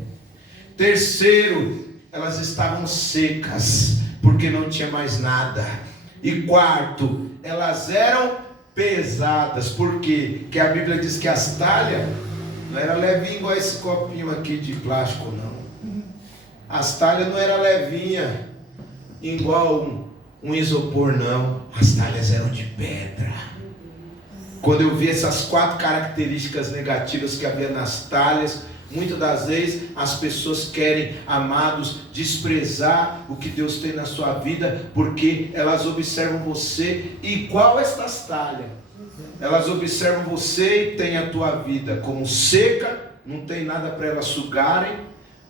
Terceiro, elas estavam secas, porque não tinha mais nada. E quarto, elas eram pesadas. Por quê? Porque a Bíblia diz que as talhas não eram levinhas igual esse copinho aqui de plástico, não. As talhas não eram levinhas igual um isopor, não. As talhas eram de pedra. Quando eu vi essas 4 características negativas que havia nas talhas, muitas das vezes as pessoas querem, amados, desprezar o que Deus tem na sua vida, porque elas observam você igual estas talhas. Elas observam você e tem a tua vida como seca, não tem nada para elas sugarem,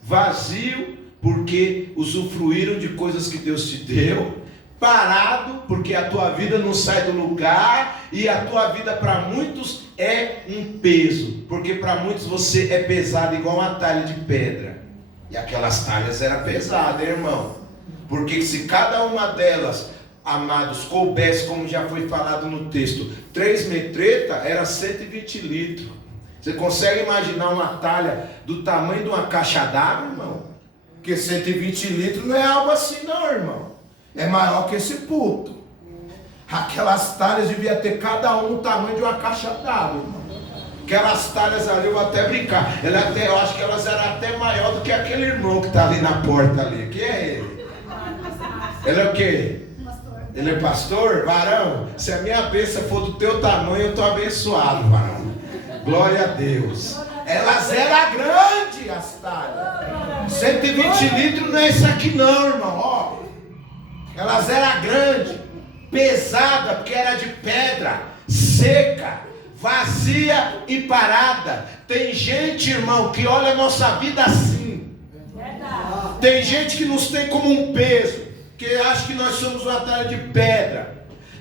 vazio, porque usufruíram de coisas que Deus te deu, parado, porque a tua vida não sai do lugar, e a tua vida para muitos é um peso, porque para muitos você é pesado igual uma talha de pedra. E aquelas talhas eram pesadas, irmão, porque se cada uma delas, amados, coubesse, como já foi falado no texto, 3 metretas, era 120 litros. Você consegue imaginar uma talha do tamanho de uma caixa d'água, irmão? Porque 120 litros não é algo assim não, irmão. É maior que esse púlpito. Aquelas talhas devia ter cada um o tamanho de uma caixa d'água, irmão. Aquelas talhas ali, eu vou até brincar. Eu acho que elas eram até maior do que aquele irmão que está ali na porta ali. Quem é ele? Ele é o quê? Ele é pastor? Varão, se a minha bênção for do teu tamanho, eu estou abençoado, varão. Glória a Deus. Elas eram grandes, as talhas. 120 litros não é isso aqui não, irmão. Ó, elas eram grandes, pesadas, porque era de pedra, seca, vazia e parada. Tem gente, irmão, que olha a nossa vida assim. Tem gente que nos tem como um peso, que acha que nós somos uma talha de pedra.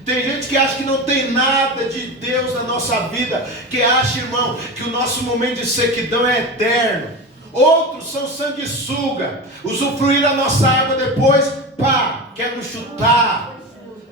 Tem gente que acha que não tem nada de Deus na nossa vida, que acha, irmão, que o nosso momento de sequidão é eterno. Outros são sanguessuga, usufruíram a nossa água depois, pá, quer nos chutar.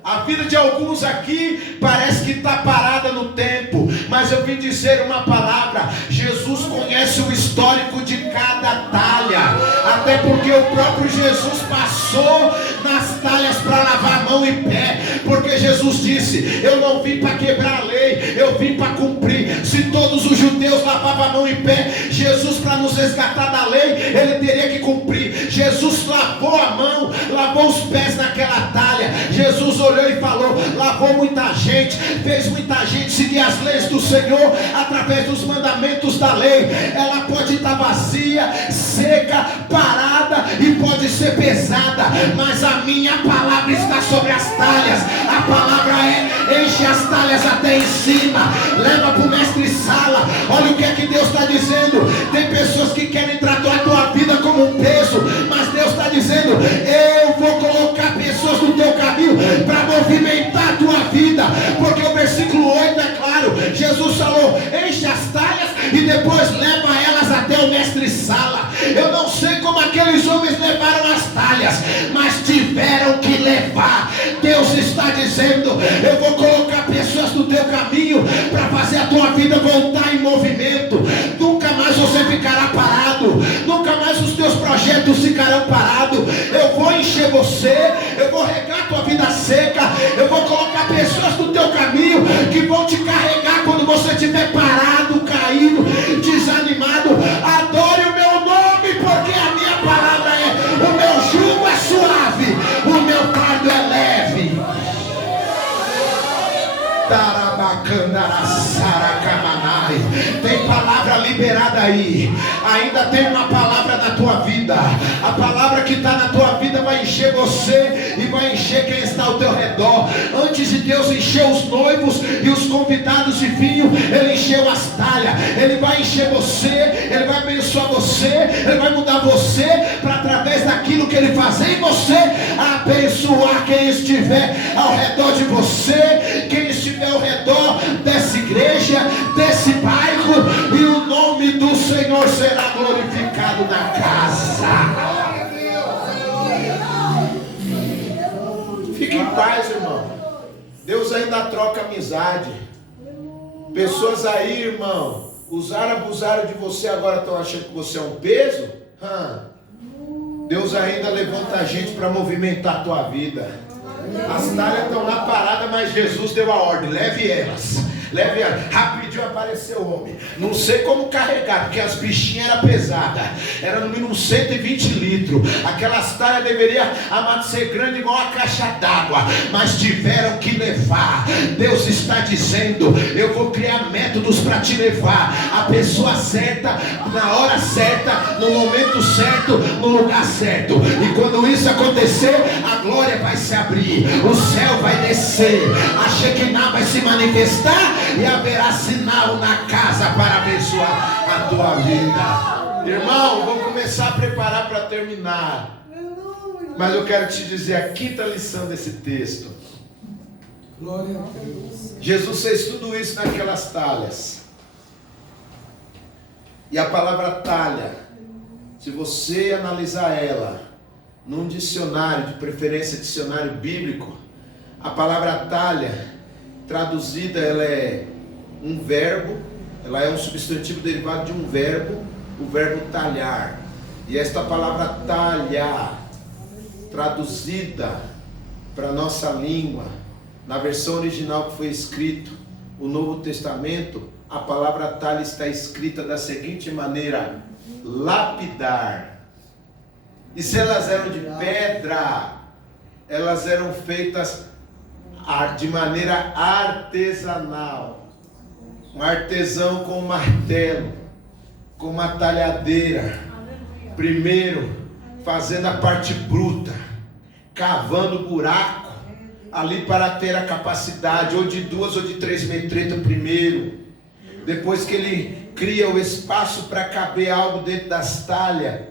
A vida de alguns aqui parece que está parada no tempo, mas eu vim dizer uma palavra: Jesus conhece o histórico de cada talha, até porque o próprio Jesus passou nas talhas para lavar mão e pé, porque Jesus disse: eu não vim para quebrar a lei, eu vim para cumprir. Se todos os judeus lavavam a mão e pé, Jesus, para nos resgatar da lei, ele teria que cumprir. Jesus lavou a mão, lavou os pés naquela talha. Jesus olhou e falou, lavou muita gente, fez muita gente seguir as leis do Senhor através dos mandamentos da lei. Ela pode estar vazia, seca, parada e pode ser pesada, mas a minha palavra está sobre as talhas. A palavra é: enche as talhas até em cima, leva para o mestre sala. Olha o que é que Deus está dizendo. Tem pessoas que querem tratar a tua vida como um peso, mas Deus está dizendo: eu vou colocar pessoas no teu caminho para movimentar a tua vida, porque o versículo 8 é claro. Jesus falou: enche as talhas e depois leva elas até o mestre sala. Eu não sei como aqueles homens levaram as talhas, mas tiveram que levar. Deus está dizendo: eu vou colocar pessoas no teu caminho para fazer a tua vida voltar em movimento. Nunca mais você ficará parado, nunca mais os teus projetos ficarão parados. Eu vou encher você, eu vou regar a tua vida seca, eu vou colocar pessoas no teu caminho que vão te carregar quando você estiver parado, caído, desanimado. Adore o meu nome, porque a minha palavra é: o meu jugo é suave, o meu fardo é leve. Tem palavra liberada aí. Ainda tem uma palavra na tua vida. A palavra que está na tua vida vai encher você e vai encher quem está ao teu redor. Antes de Deus encher os noivos e os convidados de vinho, Ele encheu as talhas. Ele vai encher você, Ele vai abençoar você, Ele vai mudar você para, através daquilo que Ele fazer em você, abençoar quem estiver ao redor de você, quem estiver ao redor dessa igreja. Fique em paz, irmão. Deus ainda troca amizade. Pessoas aí, irmão, usaram, abusaram de você, agora estão achando que você é um peso? Deus ainda levanta a gente para movimentar a tua vida. As talhas estão lá paradas, mas Jesus deu a ordem: leve elas. Leve elas. Rapidinho apareceu o homem. Não sei como carregar, porque as bichinhas eram pesadas. Era no mínimo 120 litros. Aquelas talhas deveriam, amado, ser grande igual uma caixa d'água, mas tiveram que levar. Deus está dizendo: eu vou criar métodos para te levar a pessoa certa, na hora certa, no momento certo, no lugar certo. E quando isso acontecer, a glória vai se abrir, o céu vai descer, a Shekinah vai se manifestar e haverá sinal na casa para abençoar a tua vida. Irmão, vou começar a preparar para terminar, mas eu quero te dizer a quinta lição desse texto. Glória a Deus. Jesus fez tudo isso naquelas talhas. E a palavra talha, se você analisar ela num dicionário, de preferência dicionário bíblico, a palavra talha traduzida, ela é um verbo, ela é um substantivo derivado de um verbo, o verbo talhar. E esta palavra talhar, traduzida para a nossa língua, na versão original que foi escrito o Novo Testamento, a palavra talha está escrita da seguinte maneira: lapidar. E se elas eram de pedra, elas eram feitas de maneira artesanal. Um artesão com um martelo, com uma talhadeira, primeiro fazendo a parte bruta, cavando buraco ali para ter a capacidade ou de 2 ou de 3 metretas primeiro. Depois que ele cria o espaço para caber algo dentro das talhas,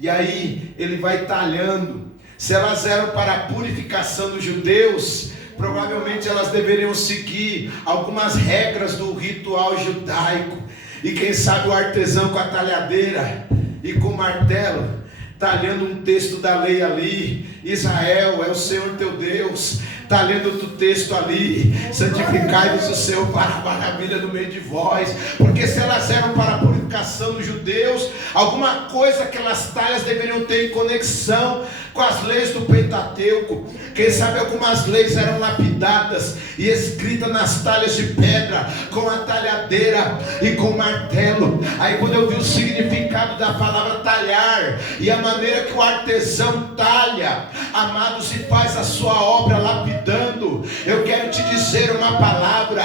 e aí ele vai talhando. Se elas eram para a purificação dos judeus, provavelmente elas deveriam seguir algumas regras do ritual judaico. E quem sabe o artesão com a talhadeira e com o martelo, talhando um texto da lei ali: Israel é o Senhor teu Deus. Está lendo outro texto ali: santificai-vos o Senhor para a maravilha no meio de vós. Porque se elas eram para a purificação dos judeus, alguma coisa aquelas talhas deveriam ter em conexão com as leis do Pentateuco. Quem sabe algumas leis eram lapidadas e escritas nas talhas de pedra, com a talhadeira e com o martelo. Aí quando eu vi o significado da palavra talhar e a maneira que o artesão talha, amados, e faz a sua obra lapidando, eu quero te dizer uma palavra: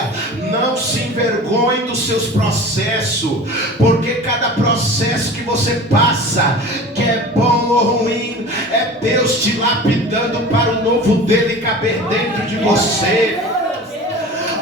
não se envergonhe dos seus processos, porque cada processo que você passa, que é bom ou ruim, é Deus te lapidando para o novo dele caber dentro de você.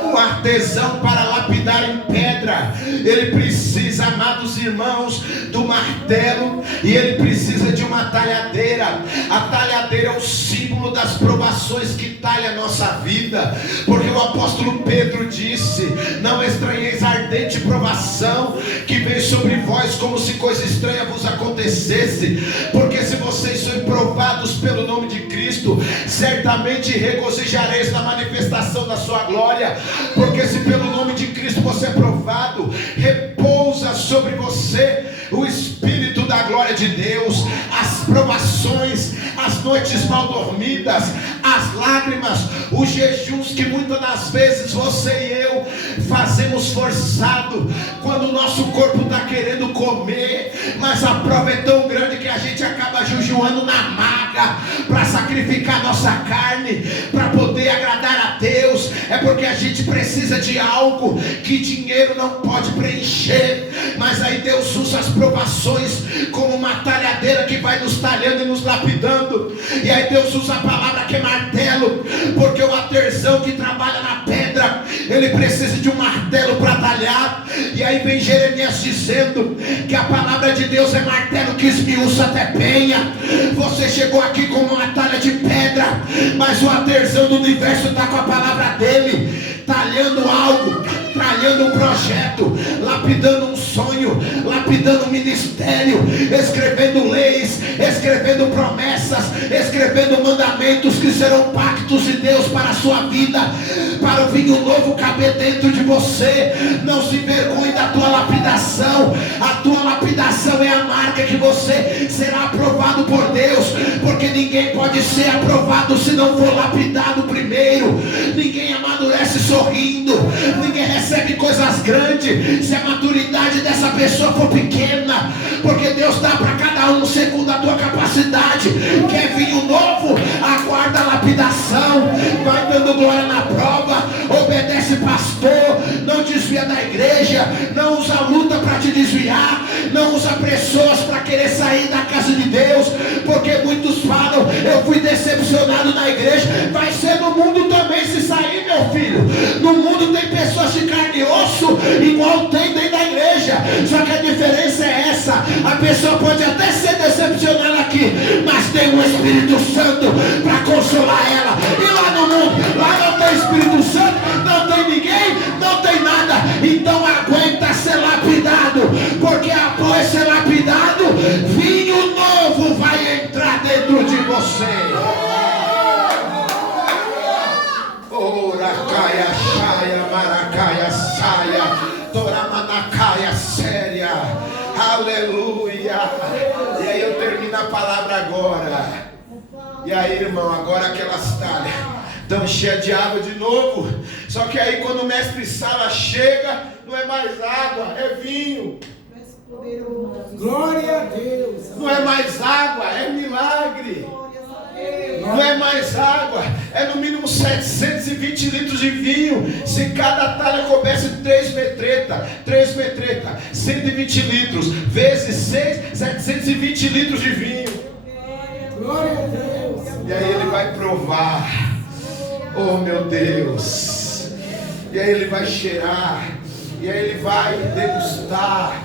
Um artesão, para lapidar em pedra, ele precisa, amados irmãos, do martelo, e ele precisa de uma talhadeira. A talhadeira é o símbolo das provações que talha a nossa vida, porque o apóstolo Pedro disse: não estranheis a ardente provação que vem sobre vós, como se coisa estranha vos acontecesse. Porque se vocês forem provados pelo nome de Cristo, certamente regozijareis na manifestação da sua glória. Porque se pelo nome de Cristo você é provado, repousa sobre você o Espírito da glória de Deus. As provações, as noites mal dormidas, as lágrimas, os jejuns que muitas das vezes você e eu fazemos forçado, quando o nosso corpo está querendo comer, mas a prova é tão grande que a gente acaba jejuando na maga, para sacrificar nossa carne, para poder agradar a Deus. É porque a gente precisa de algo que dinheiro não pode preencher. Mas aí Deus usa as provações como uma talhadeira que vai nos talhando e nos lapidando. E aí Deus usa a palavra que é martelo, porque o artesão que trabalha na pedra, ele precisa de um martelo para talhar. E aí vem Jeremias dizendo que a palavra de Deus é martelo que esmiuça até penha. Você chegou aqui com uma talha de pedra, mas o artesão do universo está com a palavra dele, talhando algo, talhando um projeto, lapidando um sonho, lapidando um ministério, escrevendo leis, escrevendo promessas, escrevendo recebendo mandamentos que serão pactos de Deus para a sua vida, para o vinho novo caber dentro de você. Não se envergonhe da tua lapidação. A tua lapidação é a marca que você será aprovado por Deus, porque ninguém pode ser aprovado se não for lapidado primeiro. Ninguém amadurece sorrindo, ninguém recebe coisas grandes se a maturidade dessa pessoa for pequena, porque Deus dá para cada um segundo a tua capacidade. Quer vinho novo? Aguarda a lapidação, vai dando glória na prova, obedece pastor, não desvia da igreja, não usa luta para te desviar, não usa pessoas para querer sair da casa de Deus, porque muitos falam, eu fui decepcionado na igreja. Vai ser no mundo também se sair, meu filho. No mundo tem pessoas de carne e osso, igual tem dentro da igreja, só que a diferença é essa: a pessoa pode até ser decepcionada aqui, mas tem o Espírito Santo para consolar ela. E lá no mundo, lá não tem Espírito Santo, não tem ninguém, não tem nada. Então aguenta ser lapidado, porque após ser lapidado, vinho novo vai entrar dentro de você. Oracaia, chaia, maracaia, saia, toramanacaia, séria. Aleluia. E aí eu termino a palavra agora. E aí, irmão, agora aquelas talhas estão cheias de água de novo. Só que aí quando o mestre Sala chega, não é mais água, é vinho. Glória a Deus. Não é mais água, é milagre. Não é mais água, é no mínimo 720 litros de vinho. Se cada talha coubesse 3 metretas, 120 litros, vezes 6, 720 litros de vinho. Glória a Deus. E aí ele vai provar. Oh meu Deus. E aí ele vai cheirar. E aí ele vai degustar.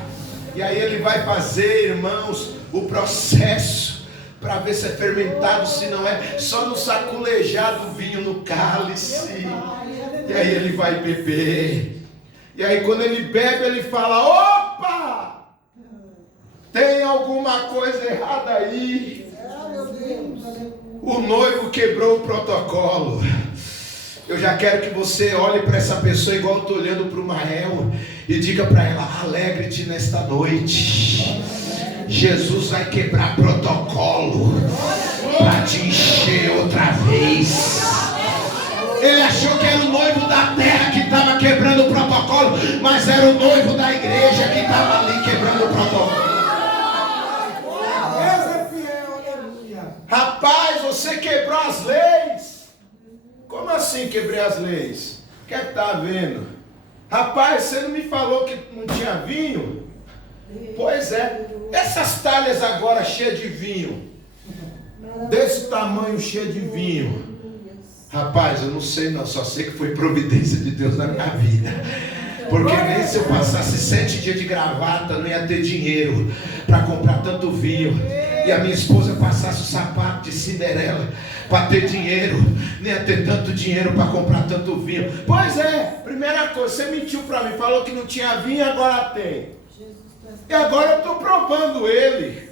E aí ele vai fazer, irmãos, o processo para ver se é fermentado, se não é, só no saculejar do vinho no cálice. E aí ele vai beber. E aí quando ele bebe, ele fala: opa! Tem alguma coisa errada aí. O noivo quebrou o protocolo. Eu já quero que você olhe para essa pessoa igual eu estou olhando para o Mael e diga para ela: alegre-te nesta noite. Jesus vai quebrar protocolo para te encher outra vez. Ele achou que era o noivo da terra que estava quebrando o protocolo, mas era o noivo da igreja que estava ali quebrando o protocolo. Deus é fiel, aleluia. Rapaz, você quebrou as leis. Como assim quebrei as leis? O que é que está vendo? Rapaz, você não me falou que não tinha vinho? Pois é, essas talhas agora cheias de vinho, desse tamanho, cheio de vinho. Rapaz, eu não sei não, só sei que foi providência de Deus na minha vida. Porque nem se eu passasse 7 dias de gravata, não ia ter dinheiro para comprar tanto vinho. E a minha esposa passasse o sapato de Cinderela para ter dinheiro, nem ia ter tanto dinheiro para comprar tanto vinho. Pois é, primeira coisa, você mentiu para mim, falou que não tinha vinho, agora tem. E agora eu estou provando ele.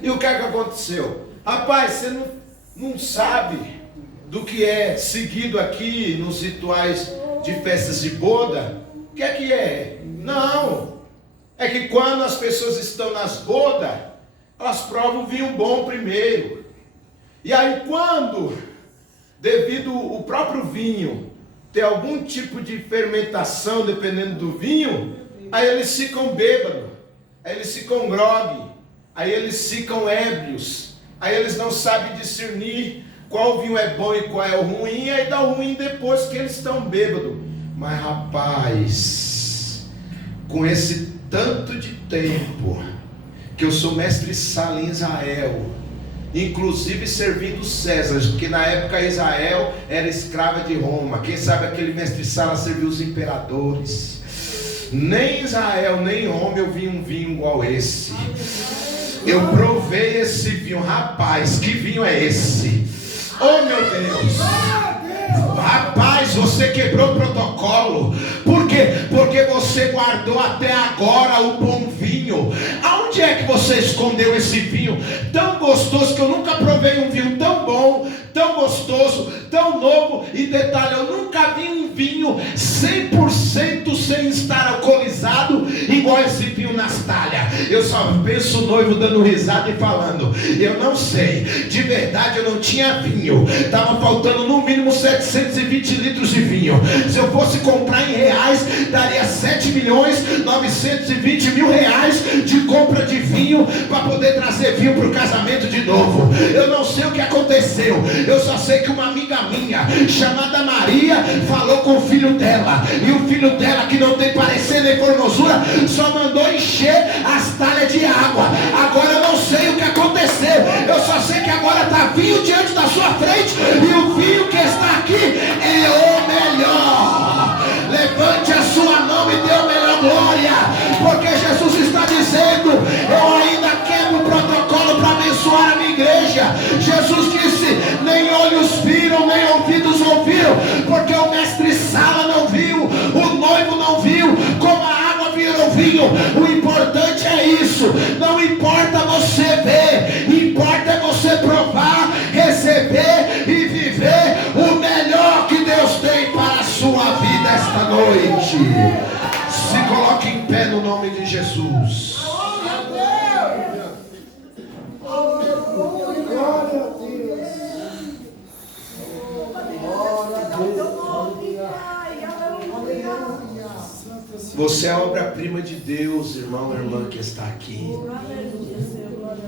E o que é que aconteceu? Rapaz, você não sabe do que é seguido aqui nos rituais de festas de boda. O que é? Não. É que quando as pessoas estão nas bodas, elas provam o vinho bom primeiro. E aí quando, devido o próprio vinho ter algum tipo de fermentação, dependendo do vinho, aí eles ficam bêbados, aí eles ficam grogue, aí eles ficam ébrios, aí eles não sabem discernir qual vinho é bom e qual é o ruim, aí dá o ruim depois que eles estão bêbados. Mas rapaz, com esse tanto de tempo que eu sou mestre Sala em Israel, inclusive servindo César, porque na época Israel era escrava de Roma. Quem sabe aquele mestre Sala serviu os imperadores. Nem Israel, nem Roma eu vi um vinho igual esse. Eu provei esse vinho. Rapaz, que vinho é esse? Oh meu Deus! Rapaz, você quebrou o protocolo. Por quê? Porque você guardou até agora o bom vinho. Aonde é que você escondeu esse vinho tão gostoso que eu nunca provei um vinho igual esse vinho nas talhas. Eu só penso o noivo dando risada e falando: eu não sei, de verdade eu não tinha vinho, estava faltando no mínimo 720 litros de vinho. Se eu fosse comprar em reais, daria 7.920.000 reais de compra de vinho para poder trazer vinho para o casamento de novo. Eu não sei o que aconteceu, eu só sei que uma amiga minha chamada Maria falou com o filho dela, e o filho dela, que não tem parecer nem formosura, só mandou encher as talhas de água. Agora eu não sei o que aconteceu, eu só sei que agora está vinho diante da sua frente, e o vinho que está aqui é o melhor. Levante a sua mão e dê a melhor glória, porque Jesus está dizendo: eu ainda quebro o protocolo para abençoar a minha igreja. Jesus disse: nem olhos viram, nem ouvidos ouviram, porque o mestre Sala não viu, o noivo não viu, como a água virou vinho. O importante é isso. Não importa você ver, importa é você provar, receber e viver o melhor que Deus tem para a sua vida esta noite. Se coloque em pé no nome de Jesus. Você é a obra-prima de Deus, irmão e irmã que está aqui.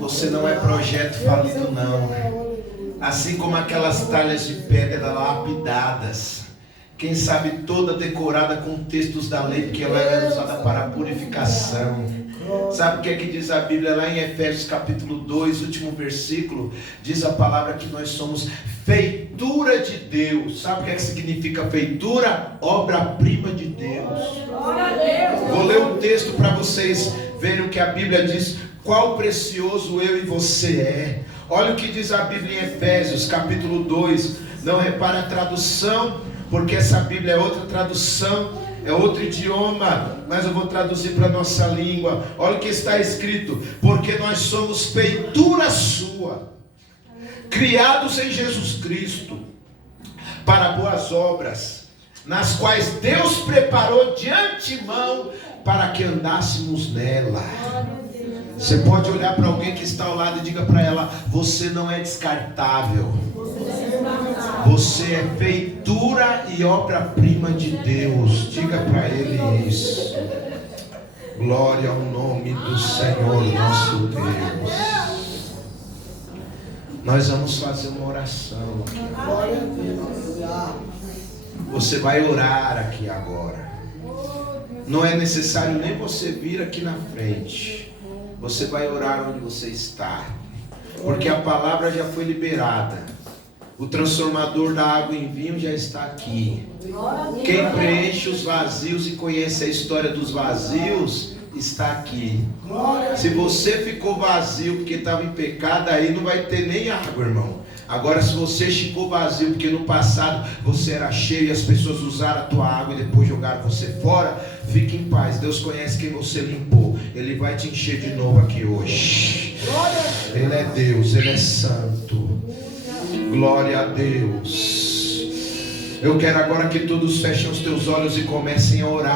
Você não é projeto falido, não. Assim como aquelas talhas de pedra lapidadas, quem sabe toda decorada com textos da lei, porque ela era usada para a purificação. Sabe o que é que diz a Bíblia lá em Efésios capítulo 2, último versículo? Diz a palavra que nós somos feitura de Deus. Sabe o que é que significa feitura? Obra-prima de Deus. Vou ler um texto para vocês verem o que a Bíblia diz. Qual precioso eu e você é. Olha o que diz a Bíblia em Efésios capítulo 2. Não repare a tradução, porque essa Bíblia é outra tradução, é outro idioma, mas eu vou traduzir para a nossa língua. Olha o que está escrito: porque nós somos feitura sua, criados em Jesus Cristo, para boas obras, nas quais Deus preparou de antemão para que andássemos nela. Você pode olhar para alguém que está ao lado e diga para ela: você não é descartável. Você é feitura e obra-prima de Deus. Diga para ele isso. Glória ao nome do Senhor nosso Deus. Nós vamos fazer uma oração aqui agora. Você vai orar aqui agora. Não é necessário nem você vir aqui na frente. Você vai orar onde você está, porque a palavra já foi liberada. O transformador da água em vinho já está aqui. Quem preenche os vazios e conhece a história dos vazios está aqui. Se você ficou vazio porque estava em pecado, aí não vai ter nem água, irmão. Agora, se você ficou vazio porque no passado você era cheio e as pessoas usaram a tua água e depois jogaram você fora, fique em paz. Deus conhece quem você limpou. Ele vai te encher de novo aqui hoje. Ele é Deus, Ele é santo. Glória a Deus. Eu quero agora que todos fechem os teus olhos e comecem a orar.